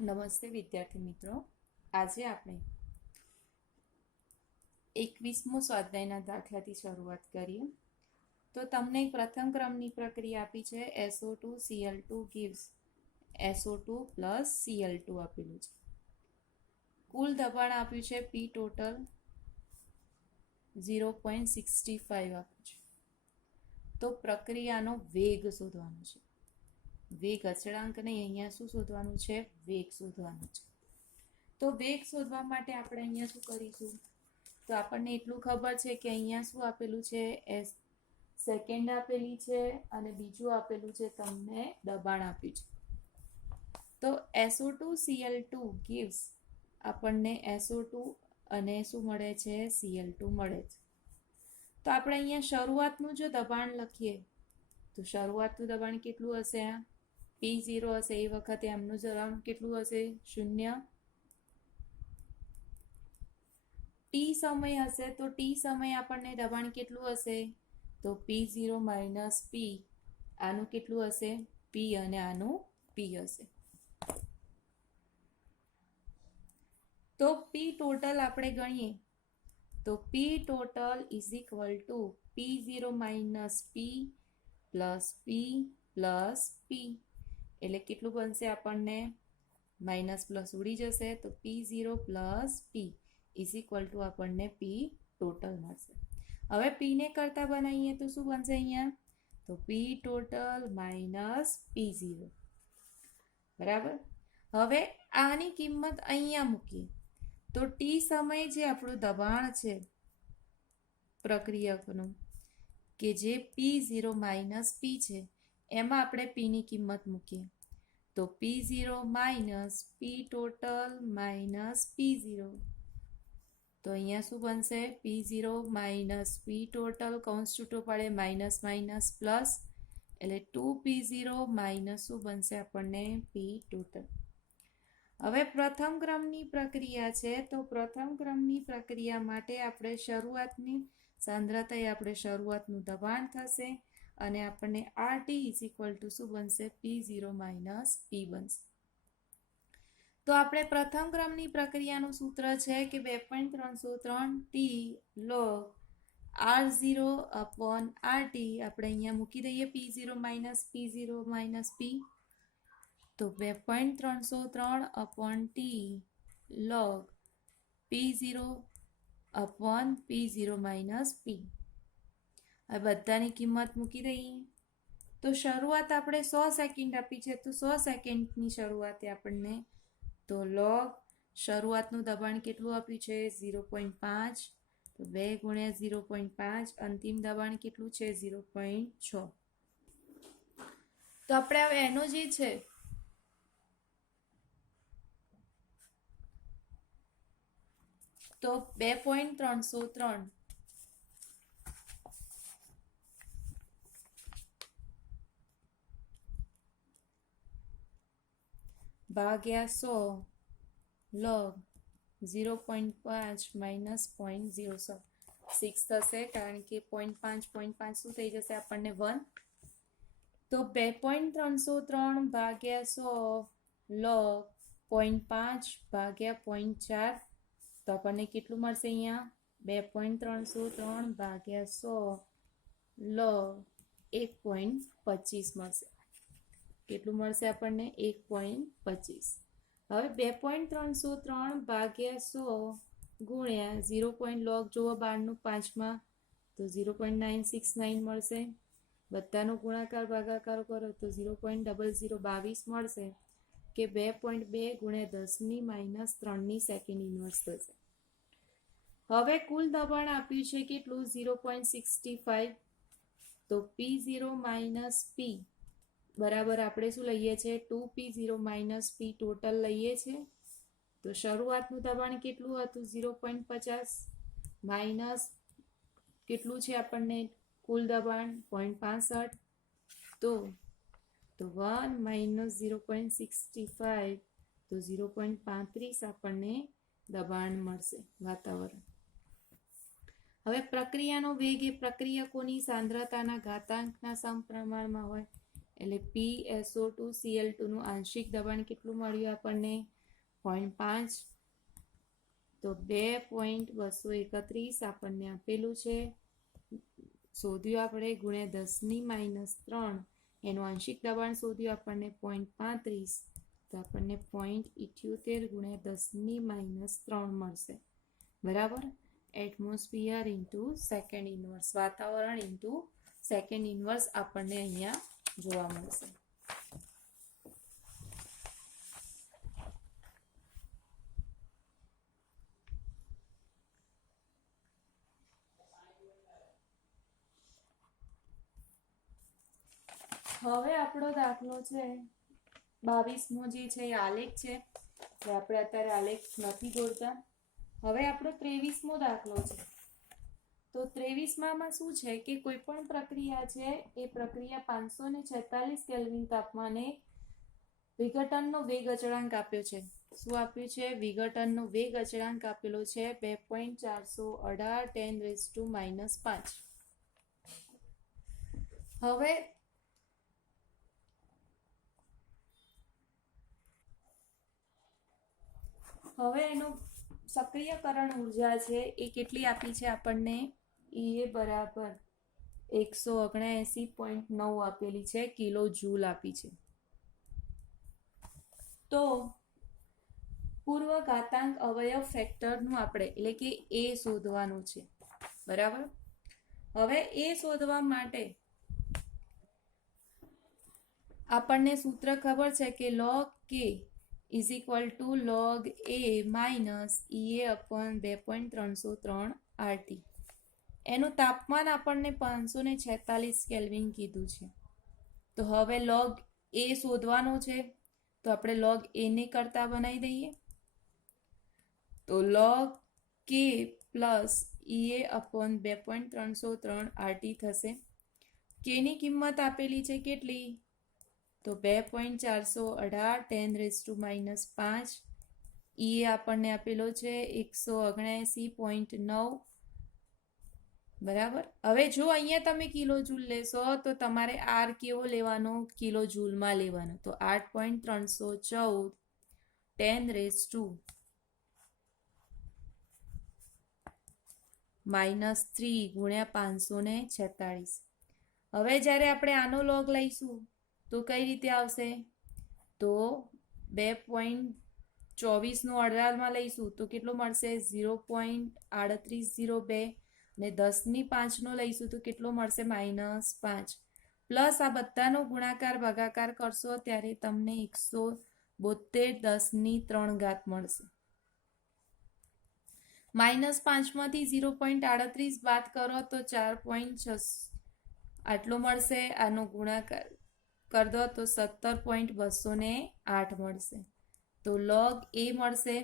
નમસ્તે વિદ્યાર્થી મિત્રો, આજે આપણે 21મો સ્વાધ્યાયના દાખલાથી શરૂઆત કરીએ. તો તમને પ્રથમ ક્રમની પ્રક્રિયા આપી છે. SO2 Cl2 gives SO2 plus Cl2 આપેલું છે. કુલ દબાણ આપ્યું છે P ટોટલ 0.65 આપ્યું છે. તો પ્રક્રિયાનો વેગ શોધવાનો છે. વેગ અચળાંક નહીં, અહીંયા શું શોધવાનું છે? વેગ શોધવાનું છે. તો વેગ શોધવા માટે આપણે અહીંયા શું કરીશું? તો આપણને એટલું ખબર છે કે અહીંયા શું આપેલું છે? સેકન્ડ આપેલી છે અને બીજું આપેલું છે તમને દબાણ આપ્યું છે. તો SO2 Cl2 gives આપણને SO2 અને શું મળે છે? Cl2 મળે છે. તો આપણે અહીંયા શરૂઆતનું જો દબાણ લખીએ તો શરૂઆતનું દબાણ કેટલું હશે? P0 હશે. એ વખતે એમનું દબાણ કેટલું હશે? 0. T સમય હશે તો T સમય આપણને દબાણ કેટલું હશે? તો P0 માઇનસ P. આનું કેટલું હશે? P અને આનું P હશે. તો P ટોટલ આપણે ગણીએ તો P total is equal to P0 minus P plus P plus P. એટલે કેટલું બનશે આપણને? માઇનસ પ્લસ ઉડી જશે તો P0 plus P is equal to આપણને P ટોટલ મળશે. હવે P ને કરતા બનાવીએ તો શું બનશે અહીંયા? તો P ટોટલ માઇનસ P0. બરાબર. હવે આની કિંમત અહીંયા મૂકીએ તો T સમયે જે આપણું દબાણ છે પ્રક્રિયકનું કે જે P0 માઇનસ P છે એમાં આપણે P ની કિંમત મૂકીએ તો P0 minus P total minus P0. તો અહીંયા શું બનશે? P0 માઇનસ P ટોટલ કૌંસ છૂટો પડે માઇનસ માઇનસ પ્લસ એટલે 2P0 માઇનસ શું બનશે આપણને? P total. હવે પ્રથમ ક્રમની પ્રક્રિયા છે તો પ્રથમ ક્રમની પ્રક્રિયા માટે આપણે શરૂઆતની સાંદ્રતા આપણે શરૂઆતનું દબાણ થશે અને આપણને RT ઇઝ ઇક્વલ ટુ શું બનશે? P0 માઇનસ P બનશે. તો આપણે પ્રથમ ક્રમની પ્રક્રિયાનું સૂત્ર છે કે 2.303 T log R0 upon RT. આપણે અહીંયા મૂકી દઈએ P0 minus P0 minus P. તો 2.303 upon T log P0 upon P0 minus P. આ બધાની કિંમત મૂકી દઈએ તો શરૂઆત આપણે 100 સેકન્ડ આપી છે તો 100 સેકન્ડની શરૂઆતે આપણને તો log શરૂઆતનું દબાણ કેટલું આપ્યું છે? 0.5. તો 2 ગુણ્યા 0.5 અંતિમ દબાણ કેટલું છે? 0.6. તો આપણે હવે એનો જે છે તો 2.303 ભાગ્યા 100 log 0.5 માઇનસ 0.06 થશે કારણ કે 0.5 શું થઈ જશે આપણને? 1. તો 2.303 ભાગ્યા 100 log 0.5 ભાગ્યા 0.4 તો આપણને કેટલું મળશે અહીંયા? 2.303 ભાગ્યા 100 log 1.25 મળશે. કેટલું મળશે આપણને? 1.25. હવે 2.303 ભાગ્યા 100 ગુણ્યા 0. log જુઓ 12 5માં તો 0.969 મળશે. બધાનો ગુણાકાર ભાગાકાર કરો તો 0.0022 મળશે કે 2.2 ગુણ્યા 10 માઇનસ 3 સેકન્ડ ઇન્વર્સ થશે. હવે કુલ દબાણ આપ્યું છે કેટલું? 0.65. તો P0 માઇનસ P બરાબર આપણે શું લઈએ છીએ? 2P0 માઇનસ P ટોટલ લઈએ છીએ. તો શરૂઆતનું દબાણ કેટલું હતું? 0.50 માઇનસ કેટલું છે આપણને કુલ દબાણ? 0.65. તો 1 માઇનસ 0.65 તો 0.35 આપણને દબાણ મળશે વાતાવરણ. હવે પ્રક્રિયાનો વેગ એ પ્રક્રિયકોની સાંદ્રતાના ઘાતાંકના સમપ્રમાણમાં હોય એટલે PSO2Cl2 નું આંશિક દબાણ કેટલું મળ્યું આપણને 0.5. તો 2.231 આપણને આપેલું છે, શોધ્યું આપણે ગુણ્યા 10⁻3, એનું આંશિક દબાણ શોધ્યું આપણને 0.35, તો આપણને 0.78 ગુણ્યા 10⁻3 મળશે. બરાબર. એટમોસ્ફિયર ઇન્ટુ સેકન્ડ ઇન્વર્સ, વાતાવરણ ઇન્ટુ સેકન્ડ ઇન્વર્સ આપણને અહીંયા જોવા મળશે. હવે આપણો દાખલો છે 22મો જે છે એ આલેખ છે, આપણે અત્યારે આલેખ નથી દોરતા. હવે આપણો 23મો દાખલો છે. તો 23માં શું છે કે કોઈ પણ પ્રક્રિયા છે એ પ્રક્રિયા 546 કેલ્વિન તાપમાને વિઘટનનો વેગ અચળાંક આપ્યો છે. શું આપ્યું છે? વિઘટનનો વેગ અચળાંક આપેલો છે 2.418 10 5. હવે એનો સક્રિયકરણ ઉર્જા છે એ કેટલી આપી છે આપણને? એ બરાબર 179.9 આપેલી છે, કિલો જૂલ આપી છે. તો પૂર્વ ઘાતાંક અવયવ ફેક્ટરનું આપણે એટલે કે એ શોધવાનું છે. બરાબર. હવે એ શોધવા માટે આપણને સૂત્ર ખબર છે કે log k is equal to log a minus EA upon 2.303 RT. એનું તાપમાન આપણને 546 કેલ્વિન કીધું છે. તો હવે log a શોધવાનો છે, તો આપણે log a ને કરતા બનાવી દઈએ. તો log k plus EA upon 2.303 RT થશે. k ની કિંમત આપેલી છે કેટલી? તો 2.418 10 5. એ આપણને આપેલો છે 179.9. બરાબર. હવે જો અહીંયા તમે કિલો જૂલ લેશો તો તમારે આર કેવો લેવાનો? કિલો જૂલમાં લેવાનો. તો 8.314 10 -3 ગુણ્યા 546. હવે જ્યારે આપણે આનો લોગ લઈશું તો કઈ રીતે આવશે? તો 2.24 નો 18માં લઈશું તો કેટલો મળશે? 0.3802. અને 10⁵ નો લઈશું તો કેટલો મળશે? -5. પ્લસ આ બધાનો ગુણાકાર ભાગાકાર કરશો ત્યારે તમને 172 10⁻³ મળશે. -5 માંથી 0.38 બાદ કરો તો 4.6 આટલો મળશે. આનો ગુણાકાર કર દો તો 17.208 મળશે. તો log a મળશે.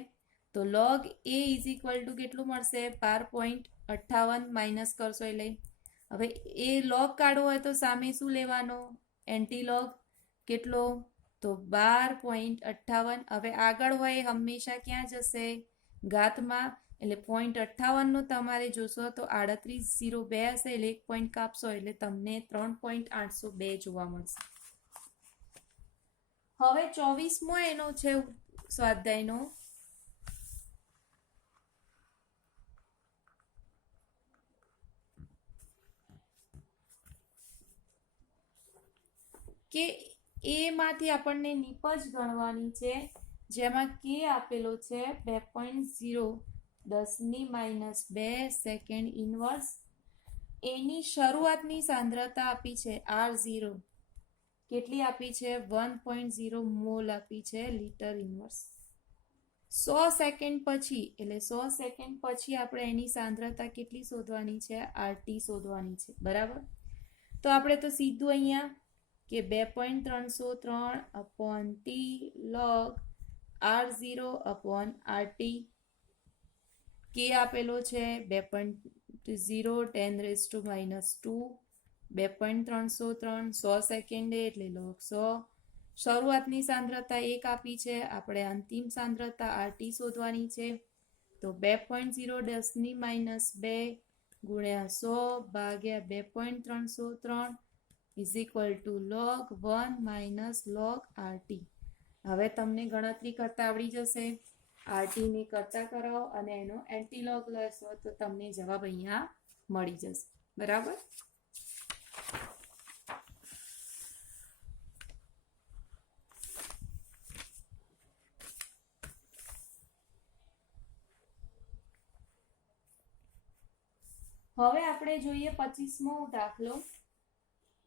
તો log a is equal to કેટલું મળશે? 12.58 માઇનસ કરશો એટલે. હવે એ log કાઢવો હોય તો સામે શું લેવાનો? એન્ટીલોગ. કેટલો? તો 12.58. હવે આગળ હોય હંમેશા ક્યાં જશે? ઘાતમાં. એટલે 0.58 નો તમારે જોશો તો 3802 હશે એટલે 1 પોઈન્ટ કાપશો એટલે તમને 3.802 જોવા મળશે. હવે 24મો એનો છે સ્વાધ્યાયનો. કે એ માંથી આપણને નિપજ ગણવાની છે, જેમાં કે આપેલો છે 2.0 10⁻² સેકન્ડ ઇનવર્સ. એની શરૂઆતની સાંદ્રતા આપી છે R0. કેટલી આપી છે? 1.0 મોલ આપી છે લિટર ઇનવર્સ. 100 સેકન્ડ પછી એટલે 100 સેકન્ડ પછી આપણે એની સાંદ્રતા કેટલી શોધવાની છે? RT શોધવાની છે. બરાબર. તો આપણે તો સીધું અહીંયા કે 2.303 upon T log R0 upon RT. કે આપેલો છે 2.0 10⁻². 2.303 100 સેકન્ડે એટલે log 100. શરૂઆતની સાંદ્રતા 1 આપી છે, આપણે અંતિમ સાંદ્રતા RT શોધવાની છે. તો 2.0 10⁻² ગુણ્યા 100 ભાગ્યા 2.303 is equal to log 1 minus log RT. હવે તમને ગણતરી કરતા આવડી જશે. RT ને કરતા કરાવો અને એનો એન્ટીલોગ લેશો તો તમને જવાબ અહીંયા મળી જશે. બરાબર. હવે આપણે જોઈએ 25મો દાખલો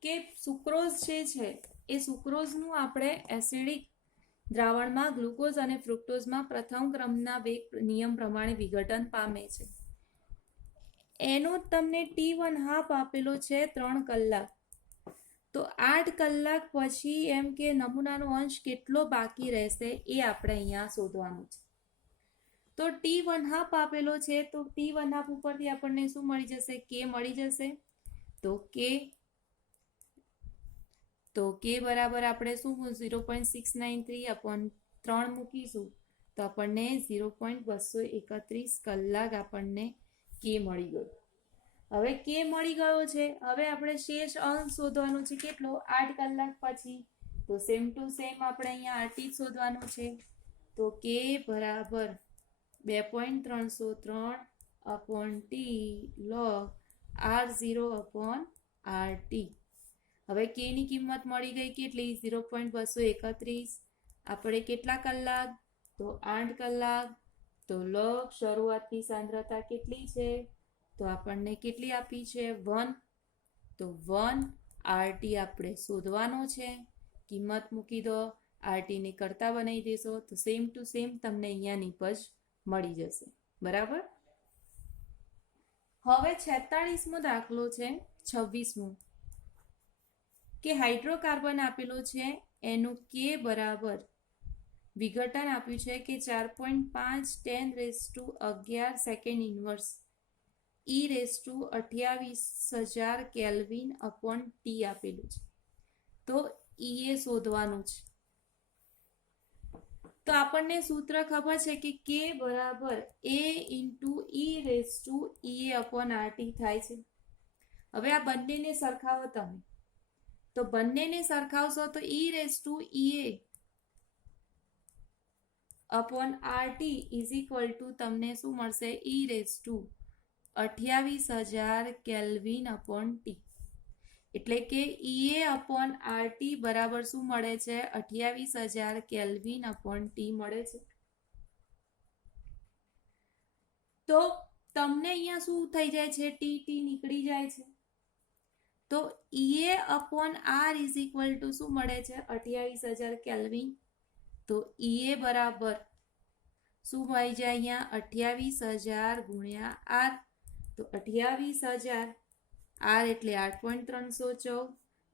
કે સુક્રોઝ જે છે એ સુક્રોઝનું આપણે એસિડિક દ્રાવણમાં ગ્લુકોઝ અને ફ્રુક્ટોઝમાં પ્રથમ ક્રમના વેગ નિયમ પ્રમાણે વિઘટન પામે છે. એનો તમને T1/2 આપેલો છે 3 કલાક. તો 8 કલાક પછી એમ કે નમૂનાનો અંશ કેટલો બાકી રહેશે એ આપણે અહીંયા શોધવાનું છે. તો T1/2 આપેલો છે તો T1/2 ઉપરથી આપણને શું મળી જશે? K મળી જશે. તો K બરાબર આપણે શું 0.693/3 મૂકીશું તો આપણને 0.231 કલાક આપણને K મળી ગયો. હવે K મળી ગયો છે. હવે આપણે શેષ અંશ શોધવાનો છે કેટલો? 8 કલાક પછી. તો સેમ ટુ સેમ આપણે અહીંયા RT શોધવાનો છે. તો K બરાબર 2.303/T log R0/RT. હવે K ની કિંમત મળી ગઈ કેટલી? 0.231. આપણે કેટલા કલાક? તો 8 કલાક. તો log શરૂઆતની સાંદ્રતા કેટલી છે? તો આપણને કેટલી આપી છે? 1. તો 1 RT આપણે શોધવાનો છે. કિંમત મૂકી દો. RT ને કરતા બનાવી દેશો તો સેમ ટુ સેમ તમને અહીંયા નિપજ મળી જશે. બરાબર. હવે 46મો દાખલો છે 26મો કે હાઇડ્રોકાર્બન આપેલો છે એનું K બરાબર વિઘટન આપ્યું છે કે 4.5 10⁻11 સેકન્ડ ઇન્વર્સ e/28000 કેલ્વિન/T આપેલું છે. તો E શોધવાનું છે. તો આપણને સૂત્ર ખબર છે કે K બરાબર A × e/EA/RT થાય છે. હવે આ બંનેને સરખાવો તમે. તો બંનેને સરખાવશો તો e/EA/RT ઇઝ ઇક્વલ ટુ તમને શું મળશે? e/28000 કેલ્વિન/T. એટલે કે EA/RT બરાબર શું મળે છે? 28000 કેલ્વિન/T મળે છે. તો તમને અહીંયા શું થઈ જાય છે? T નીકળી જાય છે. તો EA/R ઇઝ ઇક્વલ ટુ શું મળે છે? 28000 કેલ્વિન. તો EA બરાબર શું મળી જાય અહીંયા? 28000 × R. તો 28000 R એટલે 8.314.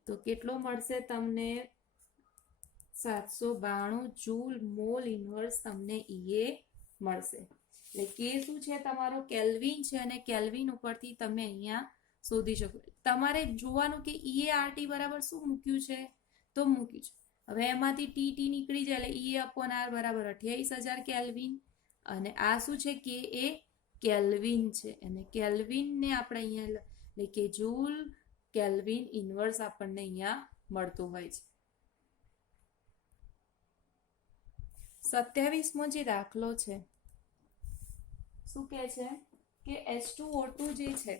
તો કેટલો મળશે તમને? 792 જૂલ મોલ ઇન્વર્સ તમને EA મળશે. એટલે કે શું છે? તમારો કેલ્વિન છે અને કેલ્વિન ઉપરથી તમે અહીંયા શોધી શકો. તમારે જોવાનું કે EA/RT બરાબર શું મૂક્યું છે? તો મૂક્યું છે. હવે એમાંથી T નીકળી જાય એટલે EA/R બરાબર 28000 કેલ્વિન. અને આ શું છે? કે એ કેલ્વિન છે અને કેલ્વિનને આપણે અહીંયા એટલે કે જૂલ કેલ્વિન ઇન્વર્સ આપણને અહીંયા મળતું હોય છે. 27મો જે દાખલો છે શું કહે છે કે H2O2 જે છે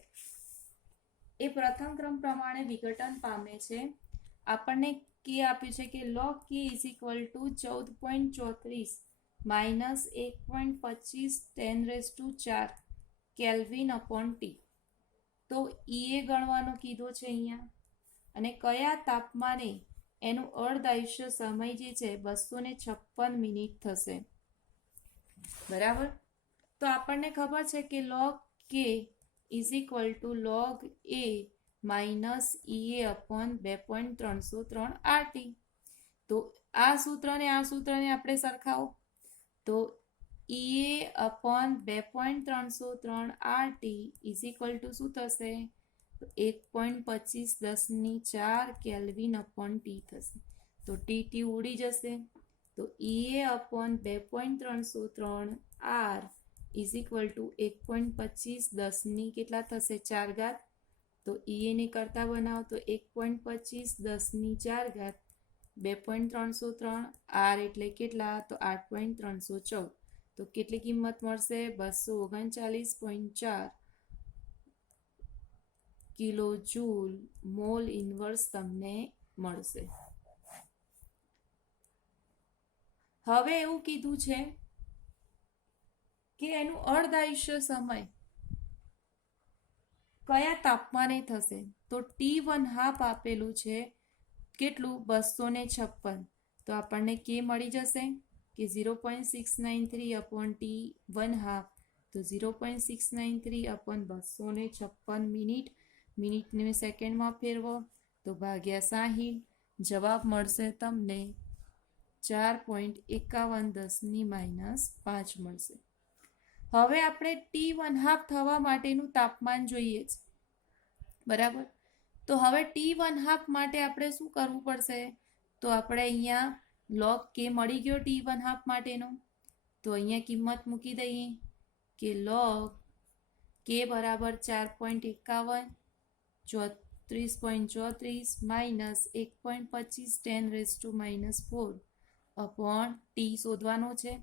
એ પ્રથમ ક્રમ પ્રમાણે વિઘટન પામે છે. આપણને K આપ્યું છે કે log K is equal to 14.34 minus 1.25 10⁴ કેલ્વિન/T. તો EA ગણવાનો કીધો છે અહીંયા. અને કયા તાપમાને એનું અર્ધાયુષ્ય સમય જે છે 256 મિનિટ થશે. બરાબર. તો આપણને ખબર છે કે log K is equal to log A minus EA/2.303 RT. તો આ સૂત્રને આપણે સરખાવો. તો EA/2.303 RT is equal to શું થશે? 1.25 10⁴ કેલ્વિન/T થશે. તો T ઉડી જશે. તો EA/2.303 R is equal to 1.25 10 કેટલા થશે? 4 ઘાત. તો એને કરતા બનાવો તો 1.25 10⁴ 2.303 આર એટલે કેટલા તો 8.314 તો કેટલી કિંમત મળશે 239.4 કિલો જૂલ મોલ ઇન્વર્સ તમને મળશે. હવે એવું કીધું છે કે એનું અર્ધાયુષ્ય સમય કયા તાપમાને થશે તો T1/2 આપેલું છે કેટલું 256 તો આપણને કે મળી જશે કે 0.693/T1/2 તો 0.693/256 મિનિટને સેકન્ડમાં ફેરવો તો ભાગ્યા 60 જવાબ મળશે તમને 4.51 10⁻5 મળશે. હવે આપણે T1/2 થવા માટેનું તાપમાન જોઈએ છે બરાબર. તો હવે T1/2 માટે આપણે શું કરવું પડશે તો આપણે અહીંયા log k મળી ગયો T1/2 માટેનો તો અહીંયા કિંમત મૂકી દઈએ કે log k બરાબર 4.51 34.34 માઇનસ 1.25 10⁻4 અપોન ટી શોધવાનો છે.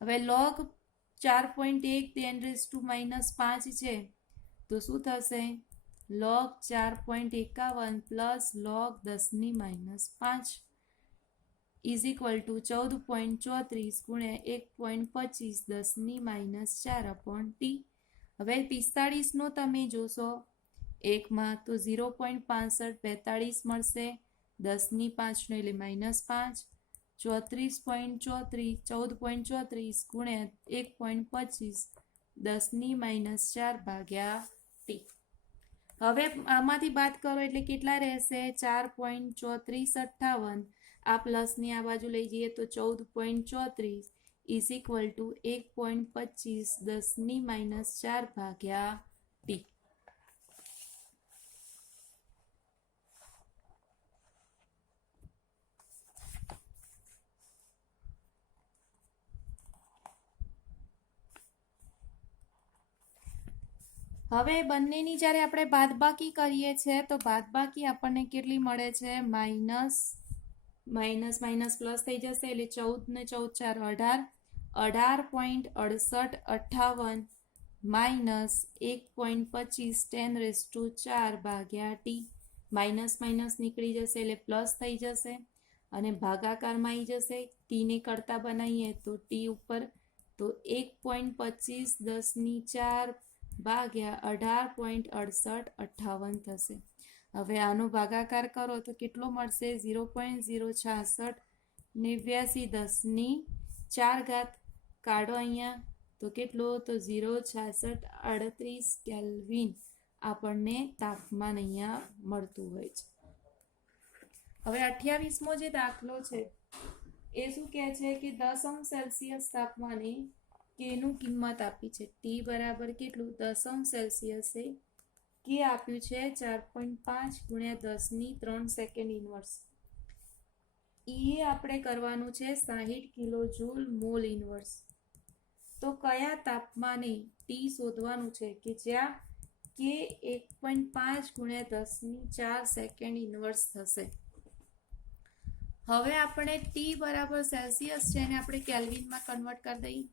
હવે log 4.1 10⁻5 છે તો શું થશે log 4.51 plus log 10⁻5 is equal to 14.34 ગુણ્યા 1.25 10⁻4 અપોન ટી. હવે 45 નો તમે જોશો એકમાં તો 0.6542 મળશે 10⁵ નો એટલે -5 34.34 14.34 ગુણ્યા 1.25 10⁻4 ભાગ્યા ટી. હવે આમાંથી બાદ કરો એટલે કેટલા રહેશે 4.3458 આ પ્લસની આ બાજુ લઈ જઈએ તો 14.34 ઇઝ ઇક્વલ ટુ 1.25 10⁻4 ભાગ્યા ટી. હવે બંનેની જ્યારે આપણે બાદબાકી કરીએ છીએ તો બાદબાકી આપણને કેટલી મળે છે માઇનસ પ્લસ થઈ જશે એટલે 14 ને 14 18 18.6858 માઇનસ 1.25 10⁻4 ભાગ્યા ટી. માઇનસ નીકળી જશે એટલે પ્લસ થઈ જશે અને ભાગાકારમાં આવી જશે ટીને કરતા બનાવીએ તો ટી ઉપર તો 1.25 10⁴ ભાગ્યા 18.6858 થશે. હવે આનો ભાગાકાર કરો તો કેટલો મળશે 0.06689 કાઢો અહીંયા તો કેટલો તો 0.6638 કેલ્વિન આપણને તાપમાન અહીંયા મળતું હોય છે. હવે 28મો જે દાખલો છે એ શું કહે છે કે 10° તાપમાને કેનું કિંમત આપી છે ટી બરાબર કેટલું 10° કે આપ્યું છે 4.5 ગુણ્યા 10⁻³ સેકન્ડ ઇન્વર્સ. એ આપણે કરવાનું છે 60 કિલો જૂલ મોલ ઇન્વર્સ. તો કયા તાપમાને ટી શોધવાનું છે કે જ્યાં કે 1.5 ગુણ્યા 10⁴ સેકન્ડ ઇન્વર્સ થશે. હવે આપણે ટી બરાબર સેલ્સિયસ છે એને આપણે કેલ્વિનમાં કન્વર્ટ કરી દઈએ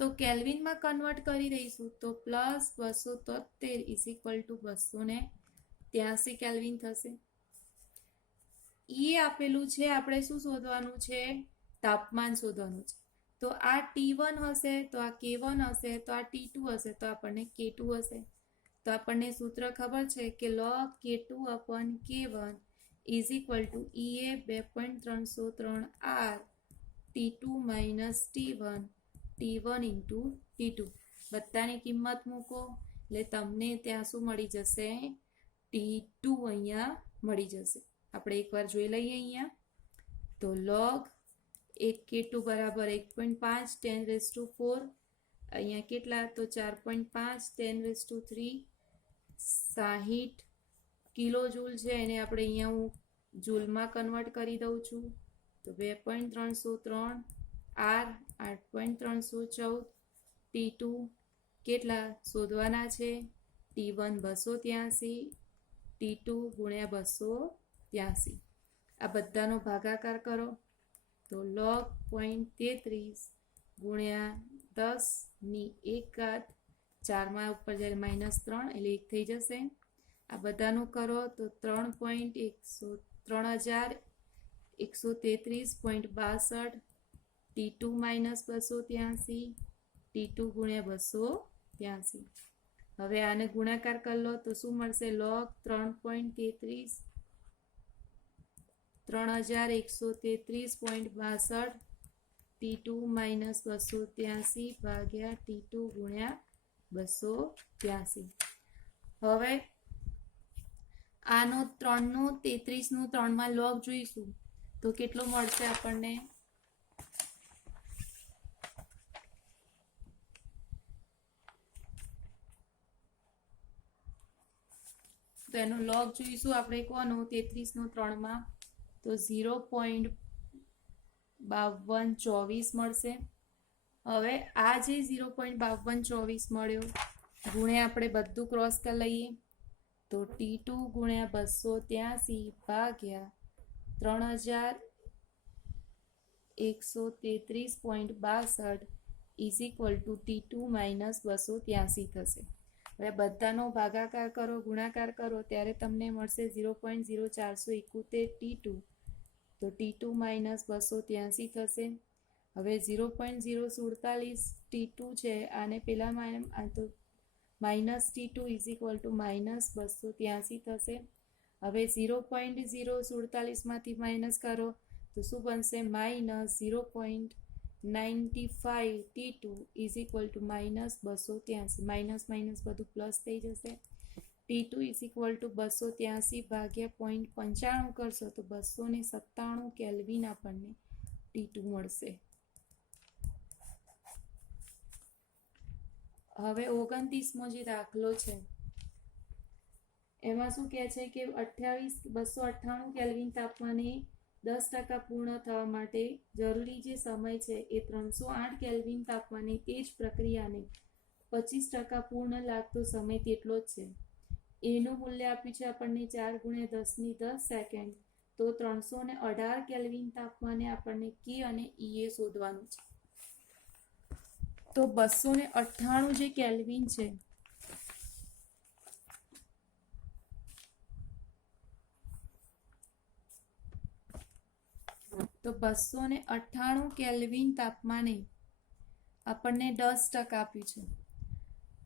તો કેલ્વિનમાં કન્વર્ટ કરી દઈશું તો plus 273 is equal to 283 kelvin થશે. એ આપેલું છે આપણે શું શોધવાનું છે તાપમાન શોધવાનું છે. તો આ T1 હશે તો આ K1 હશે તો આ T2 હશે તો આપણને K2 હશે. તો આપણને સૂત્ર ખબર છે કે log K2/K1 is equal to EA 2.303 R T2 minus T1 into T2 બધાની કિંમત મૂકો એટલે તમને ત્યાં શું મળી જશે T2 અહીંયા મળી જશે. આપણે એકવાર જોઈ લઈએ અહીંયા તો log K2 બરાબર 1.5 10⁴ અહીંયા કેટલા તો 4.5 10⁻³ 60 કિલો જૂલ છે એને આપણે અહીંયા હું જૂલમાં કન્વર્ટ કરી દઉં છું તો 2.303 R 8.314 T2 કેટલા શોધવાના છે T1 283, T2 ગુણ્યા 283. આ બધાનો ભાગાકાર કરો તો log 0.33 ગુણ્યા 10⁻1 4 ઉપર જ્યારે -3 એટલે 1 થઈ જશે. આ બધાનું કરો તો 3133.62, T2 283, T2 ગુણ્યા 283. હવે આને ગુણાકાર કરી લો તો શું મળશે? log 3.33 3133.62 T2 283 ભાગ્યા T2 ગુણ્યા 283. હવે આનો 3નું 33નું 3માં log જોઈશું તો કેટલો મળશે આપણને? તો એનો log જોઈશું આપણે કોનું? 33નું 3માં તો 0.5224 મળશે. હવે આ જે 0.5224 મળ્યો ગુણ્યા આપણે બધું ક્રોસ કરી લઈએ તો T2 ગુણ્યા 283 ભાગ્યા 3133.62 ઇઝ ઇક્વલ ટુ T2 283 થશે. હવે બધાનો ભાગાકાર કરો, ગુણાકાર કરો ત્યારે તમને મળશે 0.0471 T2, તો T2 283 થશે. હવે 0.047 T2 છે, આને પેલામાં તો -T2 ઇઝ ઇક્વલ ટુ -283 થશે. હવે 0.047 માંથી માઇનસ કરો તો શું બનશે? -0.95 T2 is equal to -283. Minus minus બધું પ્લસ થઈ જશે. T2 ઇઝ ઇક્વલ ટુ 283 ભાગ્યા 0.95 કરશો તો 297 કેલ્વિન આપણને T2 મળશે. હવે 29મો જે દાખલો છે એમાં શું કહે છે કે 298 કેલ્વિન તાપમાને 10% પૂર્ણ થવા માટે જરૂરી જે સમય છે એ 308 કેલ્વિન તાપમાને તે જ પ્રક્રિયાને 25% પૂર્ણ લાગતો સમય તેટલો જ છે. એનું મૂલ્ય આપ્યું છે આપણને 4 × 10⁻10 સેકન્ડ. તો 318 કેલ્વિન તાપમાને આપણને K અને E શોધવાનું છે. તો 298 જે કેલ્વિન છે તો 298 કેલ્વિન તાપમાને આપણને 10% આપ્યું છે.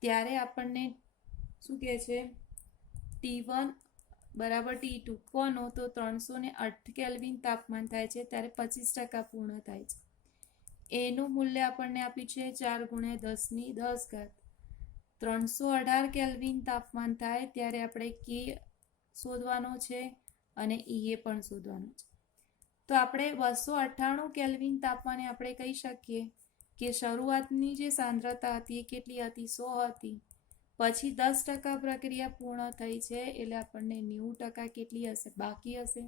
ત્યારે આપણને શું કહે છે? T1 બરાબર T2 કોનો? તો 308 કેલ્વિન તાપમાન થાય છે ત્યારે 25% પૂર્ણ થાય છે. એનું મૂલ્ય આપણને આપ્યું છે 4 × 10⁻10. 318 કેલ્વિન તાપમાન થાય ત્યારે આપણે K શોધવાનો છે અને E પણ શોધવાનો છે. તો આપણે 298 કેલ્વિન તાપમાને આપણે કહી શકીએ કે શરૂઆતની જે સાંદ્રતા હતી એ કેટલી હતી? 100 હતી. પછી 10% પ્રક્રિયા પૂર્ણ થઈ છે એટલે આપણને 90% કેટલી હશે? બાકી હશે.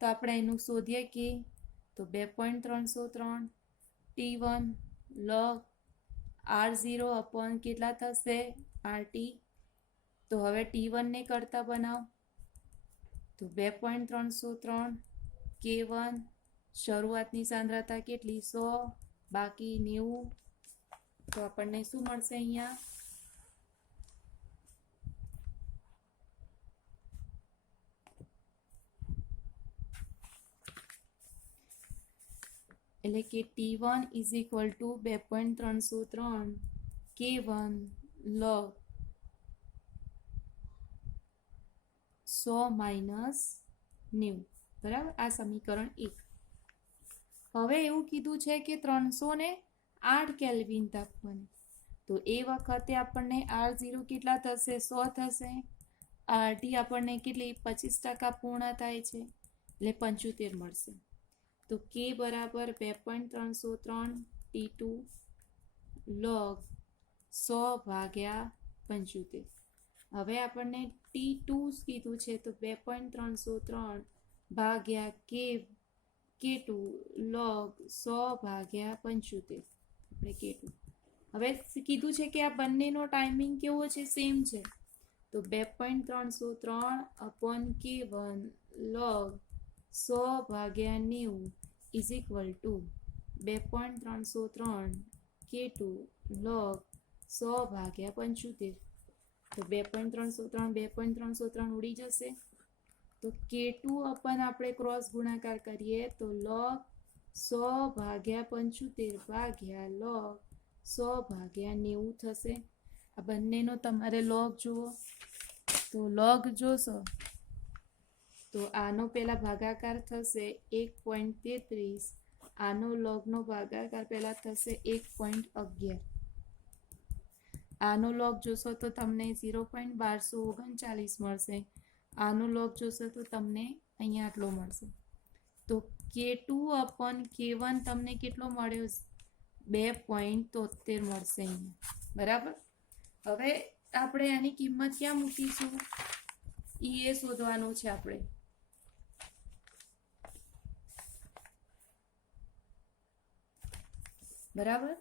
તો આપણે એનું શોધીએ કે તો 2.303 T1 log R0 upon કેટલા થશે? RT. તો હવે T1 ને કરતા બનાવો તો 2.303 K1 શરૂઆતની સાંદ્રતા કેટલી? 100, બાકી 90. તો આપણને શું મળશે અહીંયા? એટલે કે T1 is equal to 2.303 K1 log 100 - 90. બરાબર? આ સમીકરણ 1. હવે એવું કીધું છે કે 308 કેલ્વિન તાપમાને. તો એ વખતે આપણને R0 કેટલા થશે? 100 થશે. RT આપણને કેટલી? 25% પૂર્ણ થાય છે એટલે 75 મળશે. તો K બરાબર 2.303 T2 log 100 ભાગ્યા 75. હવે આપણને T2 કીધું છે તો 2.303 ભાગ્યા K2 log 100 ભાગ્યા 75. આપણે K2 હવે કીધું છે કે આ બંનેનો ટાઈમિંગ કેવો છે? સેમ છે. તો 2.303 અપોન K1 log 100 ભાગ્યા 90 is equal to 2.303 K2 log 100 ભાગ્યા 75. તો 2.303 ઉડી જશે. તો K2 અપન આપણે ક્રોસ ગુણાકાર કરીએ તો log 100 ભાગ્યા 75 ભાગ્યા log 100 ભાગ્યા 90 થશે. આ બંનેનો તમારે log જુઓ તો log જોશો તો આનો પહેલા ભાગાકાર થશે 1.33, આનો logનો ભાગાકાર પહેલા થશે 1.11. આનો log જોશો તો તમને 0.1239 મળશે. આનો log જોશો તો તમને અહીંયા આટલો મળશે. તો K2 અપોન K1 તમને કેટલો મળ્યો? 2.73 મળશે અહીંયા. બરાબર. હવે આપણે આની કિંમત ક્યાં મૂકીશું? એ શોધવાનું છે આપણે. બરાબર.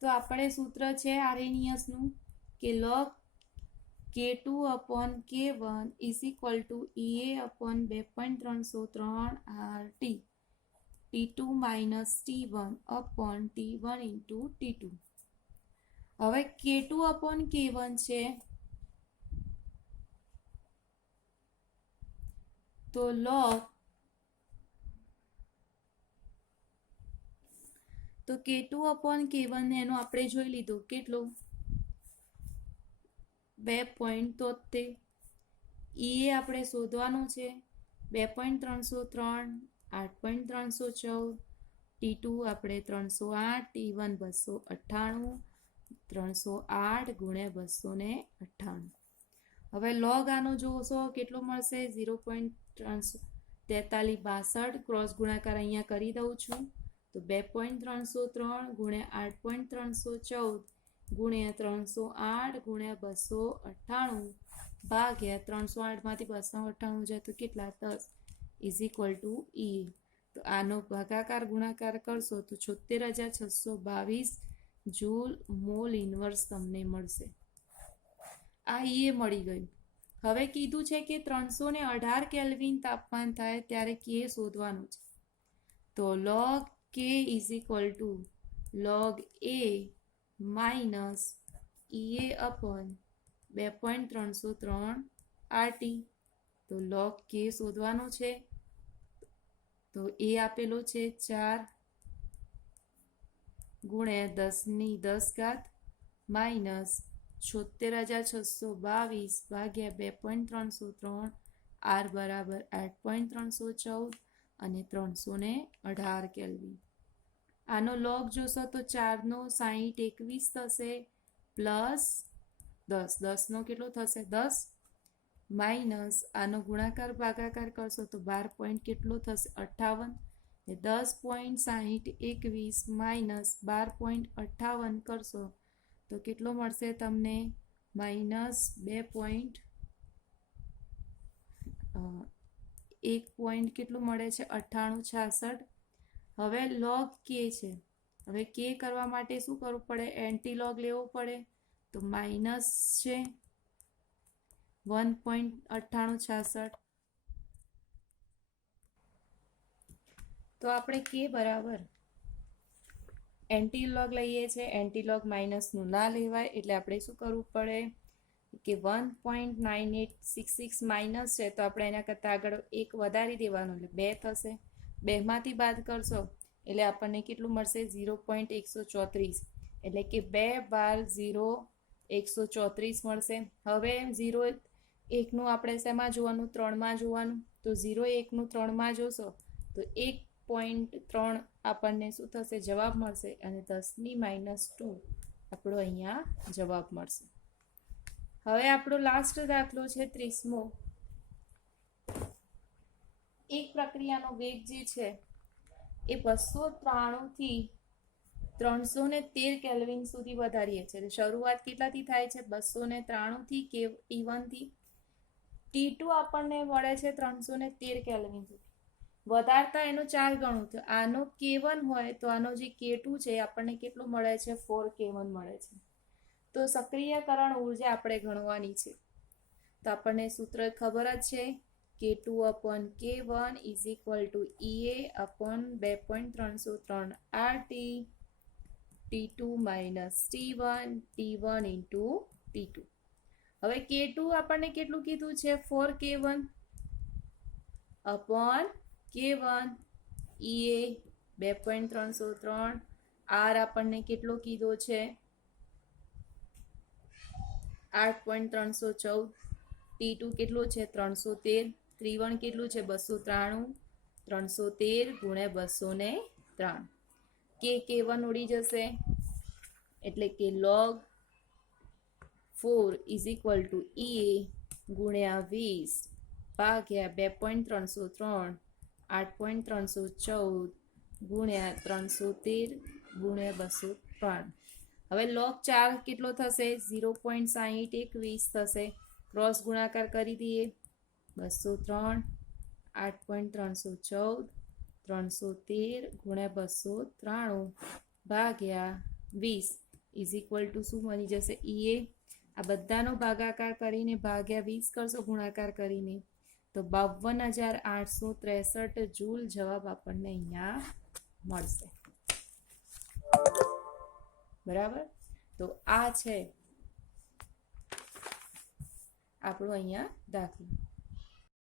તો આપણે સૂત્ર છે આર્હેનિયસનું કે log K2 upon K1 is equal to EA upon 2.303 RT T2 minus T1 upon T1 into T2. હવે K2 અપોન K1 છે તો log તો K2 અપોન K1 ને એનો આપણે જોઈ લીધું કેટલું 2.73. એ આપણે શોધવાનું છે 2.303 8.314 T2 આપણે 308 T1 298 308 ગુણ્યા 298. હવે log આનો જોશો કેટલો મળશે 0.4362. ક્રોસ ગુણાકાર અહીંયા કરી દઉં છું તો 2.303 ગુણ્યા 8.314 ગુણ્યા 308 ગુણ્યા 298 ભાગ્યા 308 માંથી 298 જાય તો કેટલા 10 ઇઝ ઇક્વલ ટુ E. તો આનો ભાગાકાર ગુણાકાર કરશો તો 76,622 જૂલ મોલ ઇન્વર્સ તમને મળશે. આ E મળી ગયું. હવે કીધું છે કે 318 કેલ્વિન તાપમાન થાય ત્યારે K શોધવાનું છે. તો log K is equal to log A minus EA upon 2.303 RT. તો log K શોધવાનો છે. તો એ આપેલો છે 4 ગુણ્યા 10 માઇનસ 76,622 ભાગ્યા 2.303 R બરાબર 8.314 અને 318 કેલ્વિન. આનો log જોશો તો 4 નો 60 21 થશે પ્લસ 10 10 નો કેટલો થશે 10 માઇનસ આનો ગુણાકાર ભાગાકાર કરશો તો 12 પોઈન્ટ કેટલો થશે 58. 10.6021 માઇનસ 12.58 કરશો તો કેટલો મળશે તમને માઇનસ 2. 1 પોઈન્ટ કેટલું મળે છે 9866. હવે log K છે. હવે K કરવા માટે શું કરવું પડે એન્ટી log લેવો પડે તો માઇનસ છે 1.9866. તો આપણે K બરાબર એન્ટી log લઈએ છીએ. એન્ટી log માઇનસનું ના લેવાય એટલે આપણે શું કરવું પડે કે 1.9866 માઇનસ છે તો આપણે એના કરતાં આગળ 1 વધારી દેવાનું એટલે 2 થશે. 2 માંથી બાદ કરશો એટલે આપણને કેટલું મળશે 0.134 એટલે કે 2 બાર 0.134 મળશે. હવે 0 1 નું આપણે શેમાં જોવાનું 3 માં જોવાનું. તો 0 1 નું 3 માં જોશો તો 1.3 આપણને શું થશે જવાબ મળશે અને 10 ની -2 આપણો અહીંયા જવાબ મળશે. હવે આપણો લાસ્ટ દાખલો છે 30મો. એક પ્રક્રિયાનો વેગ જે છે એ 293 થી 313 કેલ્વિન સુધી વધારીએ છીએ. શરૂઆત કેટલાથી થાય છે 293 થી T1 થી T2 આપણને મળે છે 313 કેલ્વિન સુધી. વધારતા એનો 4 ગણું થયો. આનો K1 હોય તો આનો જે K2 છે આપણને કેટલો મળે છે 4 K1 મળે છે. તો સક્રિયકરણ ઉર્જા આપણે ગણવાની છે. તો આપણને સૂત્ર ખબર જ છે K2/K1 is equal to EA upon 2.303 RT T2 minus T1 T1 into T2. હવે K2 આપણને કેટલું કીધું છે 4K1 upon K1 EA 2.303 R આપણને કેટલો કીધો છે 8.314. T2 કેટલું છે 313. T1 કેટલું છે 293. 313 ગુણ્યા 203. K1 ઉડી જશે એટલે કે log 4 is equal to EA ગુણ્યા 20 ભાગ્યા 2.303 8.314 ગુણ્યા 313 ગુણ્યા 203. હવે log 4 કેટલો થશે 0.6021 થશે. ક્રોસ ગુણાકાર કરી દઈએ 203 8.314 313 ગુણ્યા 293 ભાગ્યા 20 ઇઝ ઇક્વલ ટુ શું બની જશે EA. આ બધાનો ભાગાકાર કરીને ભાગ્યા 20 કરશો ગુણાકાર કરીને તો 52,863 જૂલ જવાબ આપણને અહીંયા મળશે. બરાબર. તો આ છે આપણો અહીંયા દાખલો.